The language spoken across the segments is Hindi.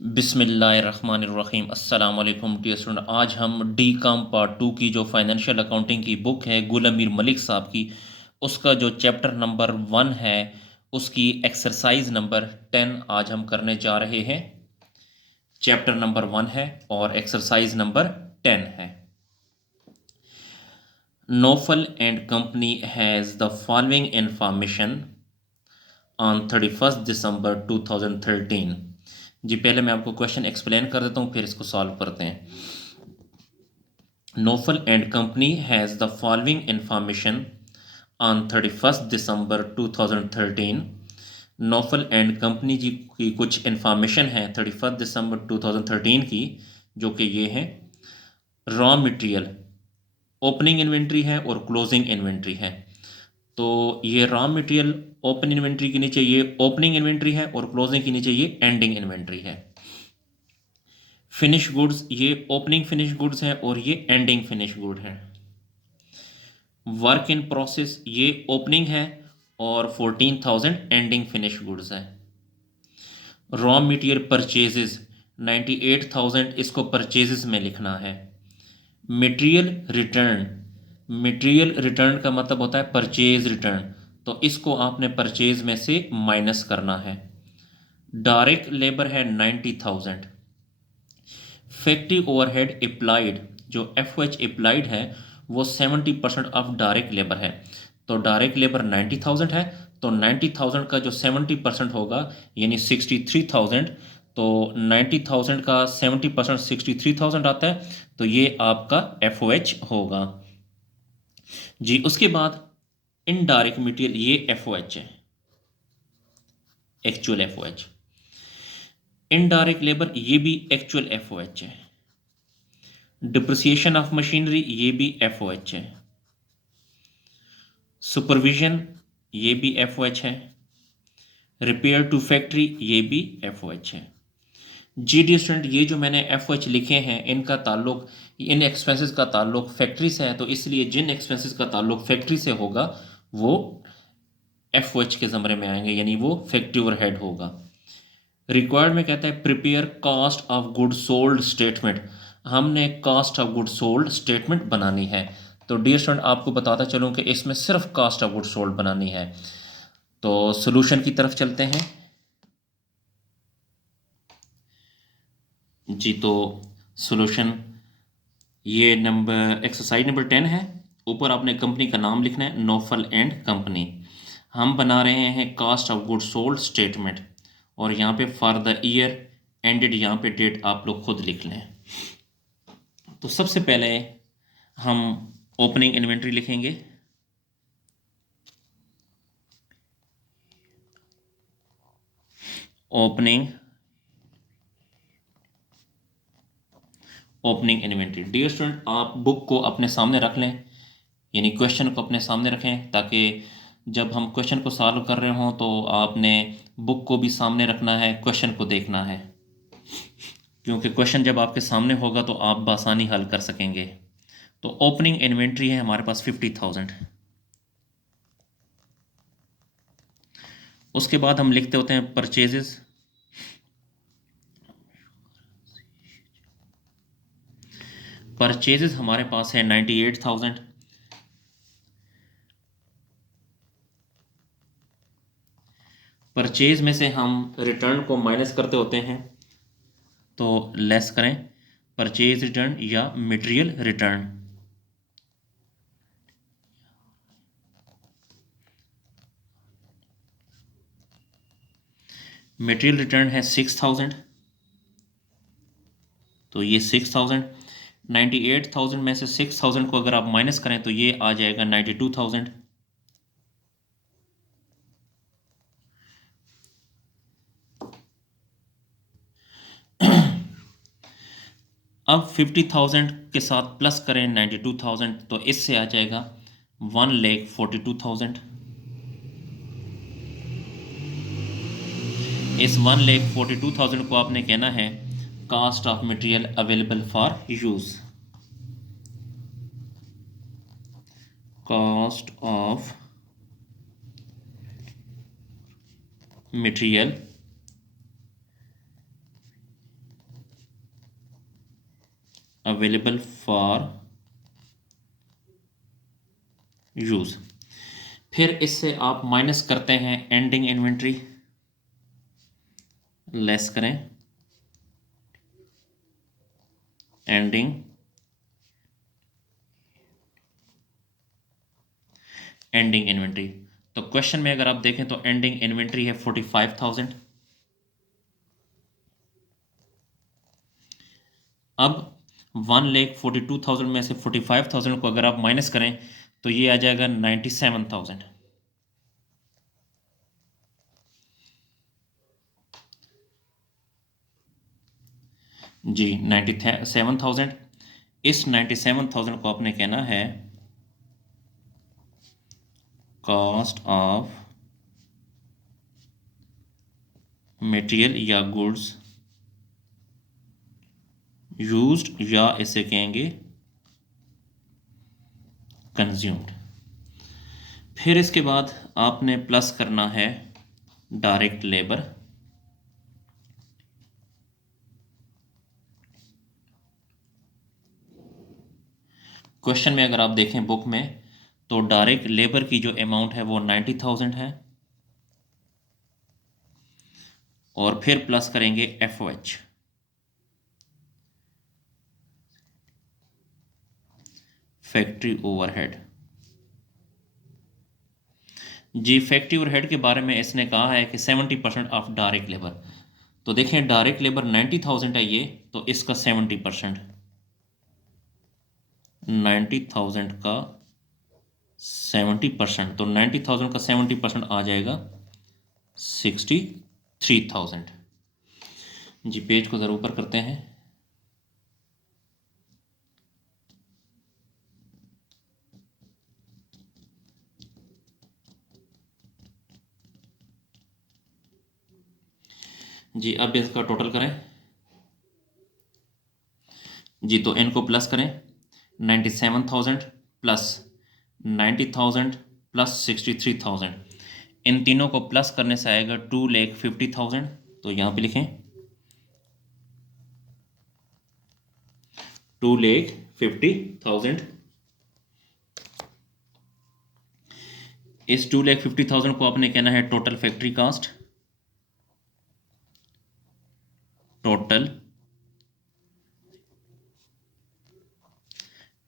बिस्मिल्लाहिर्रहमानिर्रहीम अस्सलाम वालेकुम डियर स्टूडेंट। आज हम डी काम पार्ट 2 की जो फाइनेंशियल अकाउंटिंग की बुक है गुल अमीर मलिक साहब की, उसका जो चैप्टर नंबर 1 है उसकी एक्सरसाइज नंबर 10 आज हम करने जा रहे हैं। चैप्टर नंबर 1 है और एक्सरसाइज नंबर 10 है। Noufal and company has the following information on 31 December 2013। जी पहले मैं आपको क्वेश्चन एक्सप्लेन कर देता हूँ, फिर इसको सॉल्व करते हैं। Noufal and company has the following information on 31 December 2013। Noufal and company ji की कुछ इंफॉर्मेशन है 31 दिसंबर 2013 की, जो कि ये है। रॉ मटेरियल ओपनिंग इन्वेंट्री है और क्लोजिंग इन्वेंट्री है। तो ये रॉ मटेरियल ओपन इन्वेंट्री के नीचे ये ओपनिंग इन्वेंट्री है और क्लोजिंग के नीचे ये एंडिंग इन्वेंट्री है। फिनिश गुड्स ये ओपनिंग फिनिश गुड्स है और ये एंडिंग फिनिश गुड है। वर्क इन प्रोसेस ये ओपनिंग है और 14,000 एंडिंग फिनिश गुड्स है। रॉ मटेरियल परचेजेस 98,000 इसको परचेजेस में लिखना है। मटेरियल रिटर्न का मतलब होता है परचेज रिटर्न, तो इसको आपने परचेज में से माइनस करना है। डायरेक्ट लेबर है 90,000। फैक्ट्री ओवरहेड अप्लाइड जो FOH अप्लाइड है वो 70% ऑफ डायरेक्ट लेबर है। तो डायरेक्ट लेबर 90,000 है, तो 90,000 का जो 70% होगा यानी 63,000। तो 90,000 का 70% 63,000 आता है, तो ये आपका FOH होगा जी। उसके बाद इनडायरेक्ट मटेरियल ये FOH है, एक्चुअल FOH। इनडायरेक्ट लेबर ये भी एक्चुअल FOH है। डिप्रिसिएशन ऑफ मशीनरी ये भी FOH है। सुपरविजन ये भी FOH है। रिपेयर टू फैक्ट्री ये भी FOH है। जी डी स्टूडेंट, ये जो मैंने FOH लिखे हैं इनका ताल्लुक, इन एक्सपेंसेस का ताल्लुक फैक्ट्री से है, तो इसलिए जिन एक्सपेंसेस का ताल्लुक फैक्ट्री से होगा वो FOH के ज़मरे में आएंगे, यानी वो फैक्ट्री ओवरहेड होगा। रिक्वायर्ड में कहता है prepare cost of good sold statement. हमने cost of good sold statement बनानी है। तो डियर स्टूडेंट, आपको बताता चलूँ कि इसमें सिर्फ कॉस्ट ऑफ गुड सोल्ड बनानी है। तो सोल्यूशन की तरफ चलते हैं जी। तो सोल्यूशन ये नंबर एक्सरसाइज नंबर 10 है। ऊपर आपने कंपनी का नाम लिखना है, नोफल एंड कंपनी। हम बना रहे हैं cost of good sold statement, और यहाँ पे फॉर द ईयर एंडेड यहाँ पे डेट आप लोग खुद लिख लें। तो सबसे पहले हम ओपनिंग इन्वेंट्री लिखेंगे। Opening inventory. डियर स्टूडेंट, आप बुक को अपने सामने रख लें, यानी क्वेश्चन को अपने सामने रखें, ताकि जब हम क्वेश्चन को सॉल्व कर रहे हों तो आपने बुक को भी सामने रखना है, क्वेश्चन को देखना है, क्योंकि क्वेश्चन जब आपके सामने होगा तो आप बआसानी हल कर सकेंगे। तो ओपनिंग इन्वेंट्री है हमारे पास 50,000। उसके बाद हम लिखते होते हैं परचेजेस। परचेजेस हमारे पास है 98,000। परचेज में से हम रिटर्न को माइनस करते होते हैं, तो लेस करें परचेज रिटर्न या मटेरियल रिटर्न। मटेरियल रिटर्न है 6,000, तो ये 6,000। 98,000 में से 6,000 को अगर आप माइनस करें तो ये आ जाएगा 92,000। अब 50,000 के साथ प्लस करें 92,000, तो इससे आ जाएगा 1,42,000। इस 1,42,000 को आपने कहना है cost of material available for use. Cost of material available for use. फिर इससे आप माइनस करते हैं एंडिंग इन्वेंट्री, लेस करें एंडिंग इन्वेंट्री। तो क्वेश्चन में अगर आप देखें तो एंडिंग इन्वेंट्री है 45,000। अब 1,42,000 में से 45,000 को अगर आप माइनस करें तो ये आ जाएगा 97,000। जी 97,000। इस 97,000 को आपने कहना है कॉस्ट ऑफ मटेरियल या गुड्स यूज्ड, या इसे कहेंगे कंज्यूम्ड। फिर इसके बाद आपने प्लस करना है डायरेक्ट लेबर। क्वेश्चन में अगर आप देखें बुक में तो डायरेक्ट लेबर की जो अमाउंट है वो 90,000 है, और फिर प्लस करेंगे FOH, फैक्ट्री ओवरहेड। जी फैक्ट्री ओवरहेड के बारे में इसने कहा है कि 70% ऑफ डायरेक्ट लेबर। तो देखें डायरेक्ट लेबर 90,000 है ये, तो इसका 70%, 90,000 का 70%, तो 90,000 का 70% आ जाएगा 63,000। जी पेज को ज़रा ऊपर करते हैं। जी अब इसका टोटल करें। जी तो इनको प्लस करें, 97,000 प्लस 90,000 प्लस 63,000, इन तीनों को प्लस करने से आएगा 2,50,000। तो यहाँ पे लिखें 2,50,000। इस 2,50,000 को आपने कहना है total factory cost, total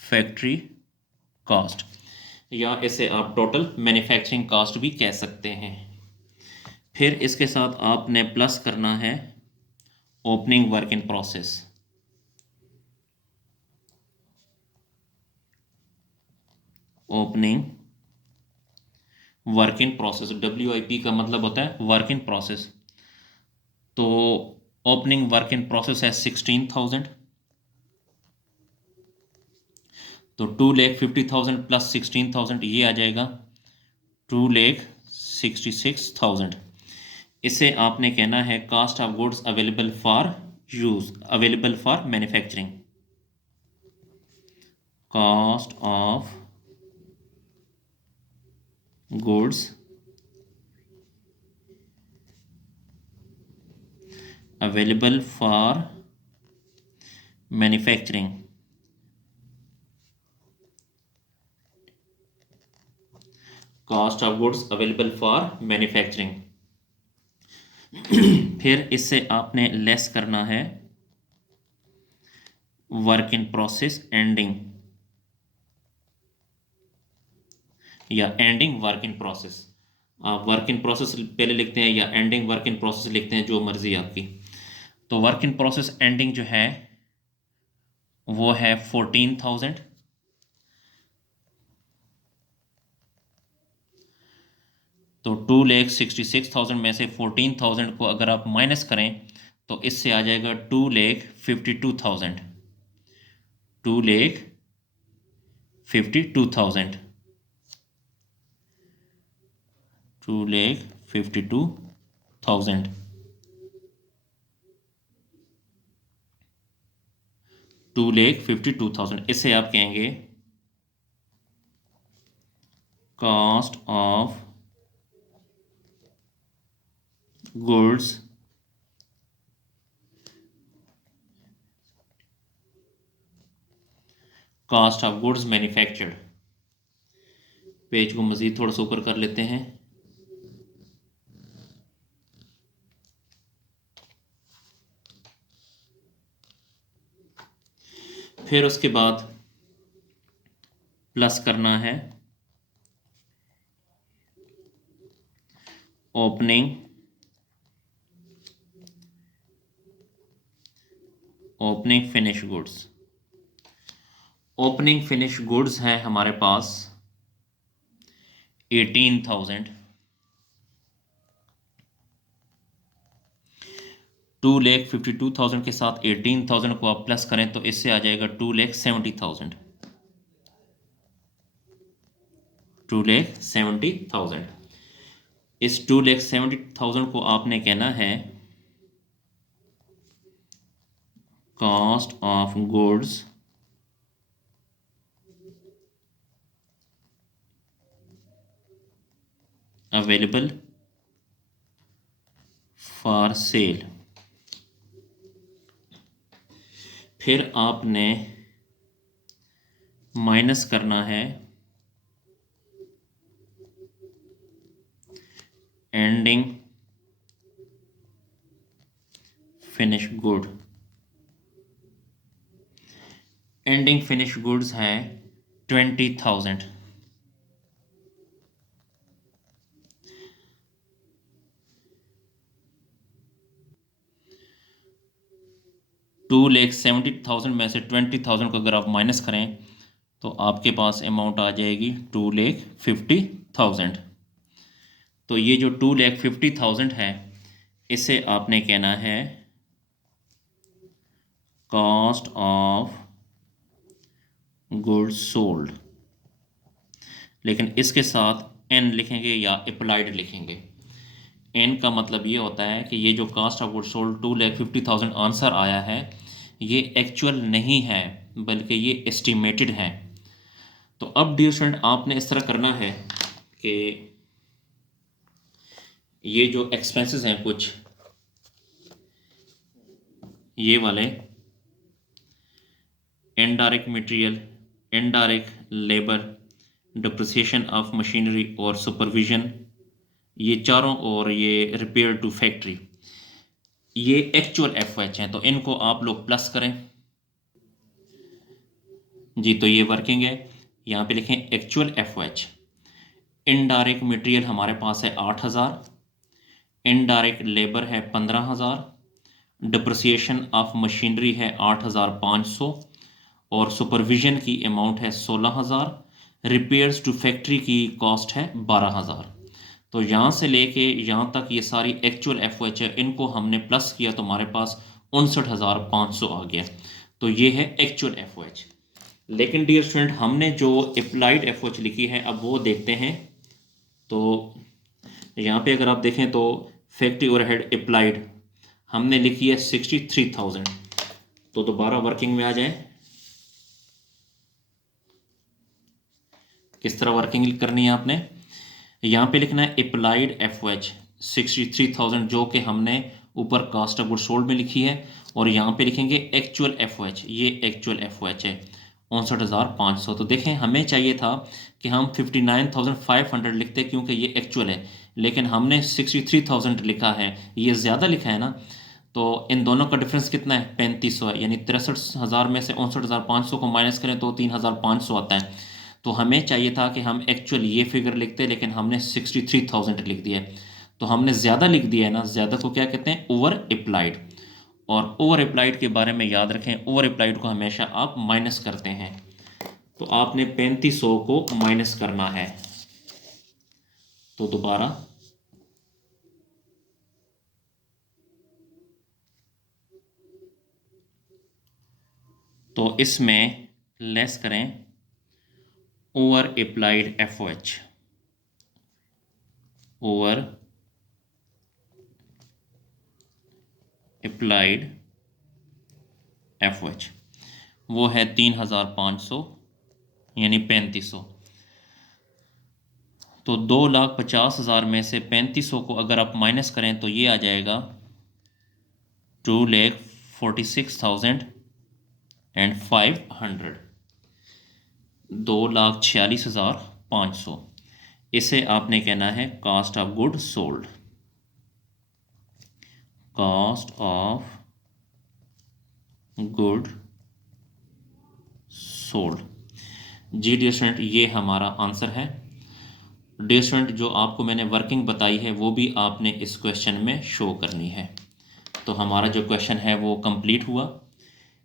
factory cost, या इसे आप टोटल मैन्युफैक्चरिंग कॉस्ट भी कह सकते हैं। फिर इसके साथ आपने प्लस करना है opening work in process, opening work in process, WIP का मतलब होता है वर्क इन प्रोसेस। तो ओपनिंग वर्क इन प्रोसेस है 16,000, तो 2,50,000 प्लस 16,000 ये आ जाएगा 2,66,000। इसे आपने कहना है cost of goods available for use, available for manufacturing, cost of goods available for manufacturing, cost of goods available for manufacturing. फिर इससे आपने लेस करना है वर्क इन प्रोसेस एंडिंग, या एंडिंग वर्क इन प्रोसेस। आप वर्क इन प्रोसेस पहले लिखते हैं या एंडिंग वर्क इन प्रोसेस लिखते हैं, जो मर्जी आपकी। तो वर्क इन प्रोसेस एंडिंग जो है वो है 14,000। तो 2,66,000 में से 14,000 को अगर आप माइनस करें तो इससे आ जाएगा 2,52,000, 2,52,000, 2,52,000, 2,52,000। इसे आप कहेंगे cost of goods cost of goods manufactured. Page को मज़ीद थोड़ा सा ऊपर कर लेते हैं। फिर उसके बाद प्लस करना है opening finish goods. Opening finish goods है हमारे पास 18,000। 2,52,000 के साथ 18,000 को आप प्लस करें तो इससे आ जाएगा 2,70,000। 2,70,000। इस 2,70,000 को आपने कहना है cost of goods available for sale. फिर आपने माइनस करना है ending finish good. Ending finish goods है 20,000। $2,70,000 में से 20,000 को अगर आप माइनस करें तो आपके पास अमाउंट आ जाएगी 2,50,000। तो ये जो 2,50,000 है इसे आपने कहना है कॉस्ट ऑफ गुड्स सोल्ड, लेकिन इसके साथ एन लिखेंगे या अप्लाइड लिखेंगे। एन का मतलब ये होता है कि ये जो cost of goods sold 2,50,000 answer आया है ये एक्चुअल नहीं है बल्कि ये एस्टिमेटेड है। तो अब डियर स्टूडेंट आपने इस तरह करना है कि ये जो एक्सपेंसेस हैं कुछ ये वाले indirect material, indirect labour, depreciation of machinery और सुपरविजन, ये चारों और ये रिपेयर टू फैक्ट्री, ये एक्चुअल एफएच हैं। तो इनको आप लोग प्लस करें जी। तो ये वर्किंग है, यहाँ पे लिखें एक्चुअल एफएच। इनडायरेक्ट मटेरियल हमारे पास है 8,000, इनडायरेक्ट लेबर है 15,000, डिप्रिसिएशन ऑफ मशीनरी है 8,500 और सुपरविजन की अमाउंट है 16,000, रिपेयर्स टू फैक्ट्री की कॉस्ट है 12,000। तो यहाँ से लेके यहाँ तक ये सारी एक्चुअल एफओएच है, इनको हमने प्लस किया तो हमारे पास 59,500 आ गया। तो ये है एक्चुअल एफओएच। लेकिन डियर स्टूडेंट हमने जो अप्लाइड एफओएच लिखी है अब वो देखते हैं। तो यहाँ पे अगर आप देखें तो फैक्ट्री ओवरहेड अप्लाइड हमने लिखी है 63,000। तो दोबारा वर्किंग में आ जाए, किस तरह वर्किंग करनी है आपने, यहाँ पे लिखना है अप्लाइड एफओएच 63,000 जो कि हमने ऊपर कास्ट ऑफ गुड्स सोल्ड में लिखी है, और यहाँ पे लिखेंगे एक्चुअल एफओएच, ये एक्चुअल एफओएच है 59,500। तो देखें हमें चाहिए था कि हम 59,500 लिखते क्योंकि ये एक्चुअल है, लेकिन हमने 63,000 लिखा है, ये ज़्यादा लिखा है ना। तो इन दोनों का डिफरेंस कितना है 3500 है, यानी 63,000 में से 59,500 को माइनस करें तो 3,500 आता है। तो हमें चाहिए था कि हम एक्चुअल ये फिगर लिखते, लेकिन हमने 63,000 लिख दिया है। तो हमने ज़्यादा लिख दिया है ना, ज़्यादा को क्या कहते हैं ओवर अप्लाइड। और ओवर अप्लाइड के बारे में याद रखें, ओवर अप्लाइड को हमेशा आप माइनस करते हैं। तो आपने 3500 को माइनस करना है। तो दोबारा तो इसमें लेस करें over applied FOH, over applied FOH वो है 3,500 यानी 3500। तो 2,50,000 में से 3500 को अगर आप माइनस करें तो ये आ जाएगा 2,46,500। 2,46,500। इसे आपने कहना है cost of good sold. Cost of good sold. जी डियर स्टूडेंट, ये हमारा आंसर है। डियर स्टूडेंट, जो आपको मैंने वर्किंग बताई है वो भी आपने इस क्वेश्चन में शो करनी है। तो हमारा जो क्वेश्चन है वो कंप्लीट हुआ।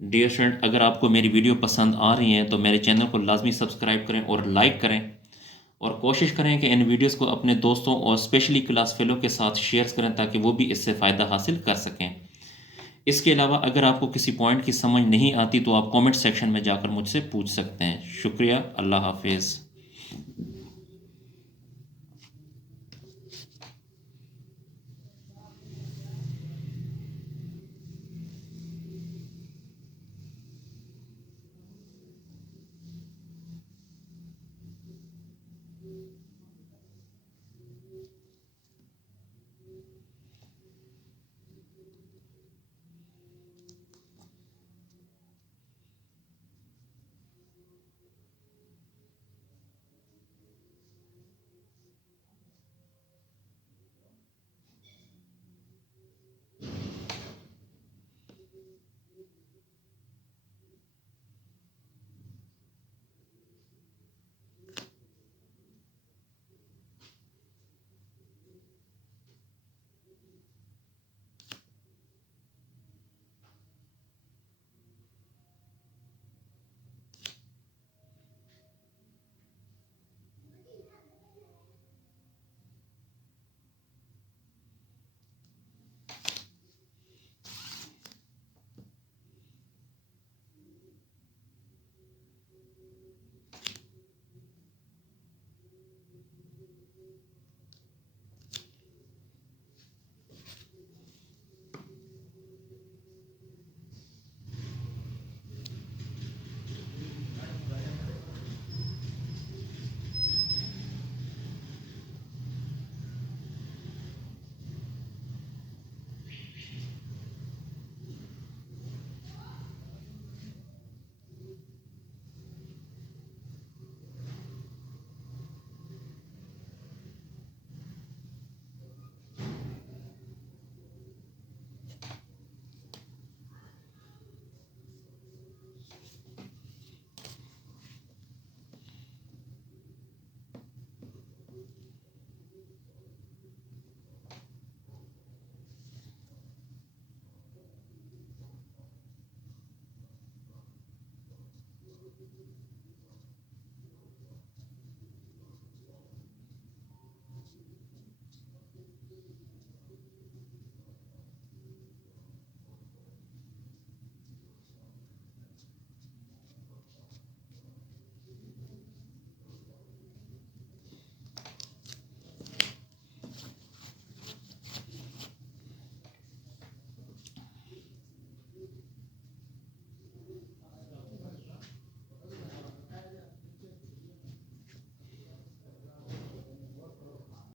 डियर स्टूडेंट, अगर आपको मेरी वीडियो पसंद आ रही है तो मेरे चैनल को लाजमी सब्सक्राइब करें और लाइक करें, और कोशिश करें कि इन वीडियोस को अपने दोस्तों और स्पेशली क्लास फेलो के साथ शेयर करें ताकि वो भी इससे फ़ायदा हासिल कर सकें। इसके अलावा अगर आपको किसी पॉइंट की समझ नहीं आती तो आप कमेंट सेक्शन में जाकर मुझसे पूछ सकते हैं। शुक्रिया, अल्लाह हाफिज़।